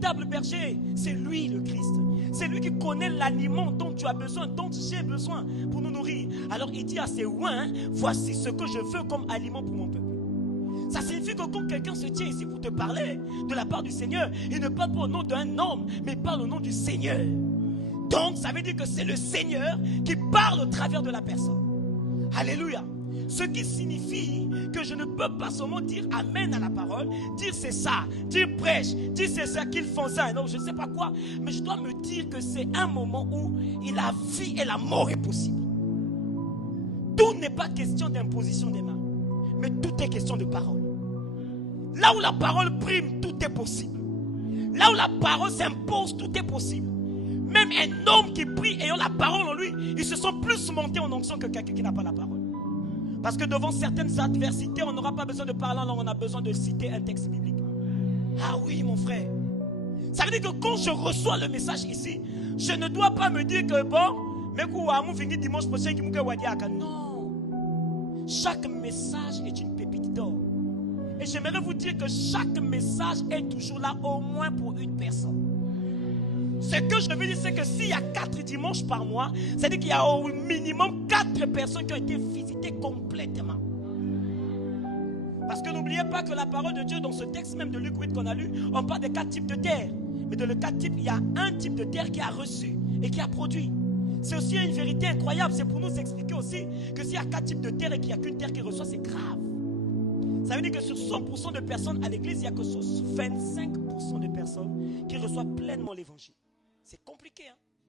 véritable berger, c'est lui le Christ. C'est lui qui connaît l'aliment dont tu as besoin, dont j'ai besoin pour nous nourrir. Alors il dit à ses oins, voici ce que je veux comme aliment pour mon peuple. Ça signifie que quand quelqu'un se tient ici pour te parler de la part du Seigneur, il ne parle pas au nom d'un homme, mais il parle au nom du Seigneur. Donc ça veut dire que c'est le Seigneur qui parle au travers de la personne. Alléluia. Ce qui signifie que je ne peux pas seulement dire amen à la parole, dire c'est ça, dire prêche, dire c'est ça qu'ils font ça, non je ne sais pas quoi, mais je dois me dire que c'est un moment où la vie et la mort est possible. Tout n'est pas question d'imposition des mains, mais tout est question de parole. Là où la parole prime, tout est possible. Là où la parole s'impose, tout est possible. Même un homme qui prie ayant la parole en lui, il se sent plus monté en onction que quelqu'un qui n'a pas la parole. Parce que devant certaines adversités, on n'aura pas besoin de parler en langue, on a besoin de citer un texte biblique. Ah oui, mon frère. Ça veut dire que quand je reçois le message ici, je ne dois pas me dire que bon, mais que dimanche prochain, non. Chaque message est une pépite d'or. Et j'aimerais vous dire que chaque message est toujours là au moins pour une personne. Ce que je veux dire, c'est que s'il y a 4 dimanches par mois, c'est-à-dire qu'il y a au minimum 4 personnes qui ont été visitées complètement. Parce que n'oubliez pas que la parole de Dieu, dans ce texte même de Luc 8 qu'on a lu, on parle de 4 types de terre. Mais dans le 4 types, il y a un type de terre qui a reçu et qui a produit. C'est aussi une vérité incroyable. C'est pour nous expliquer aussi que s'il y a 4 types de terre et qu'il n'y a qu'une terre qui reçoit, c'est grave. Ça veut dire que sur 100% de personnes à l'église, il n'y a que 25% de personnes qui reçoivent pleinement l'évangile. C'est compliqué, hein?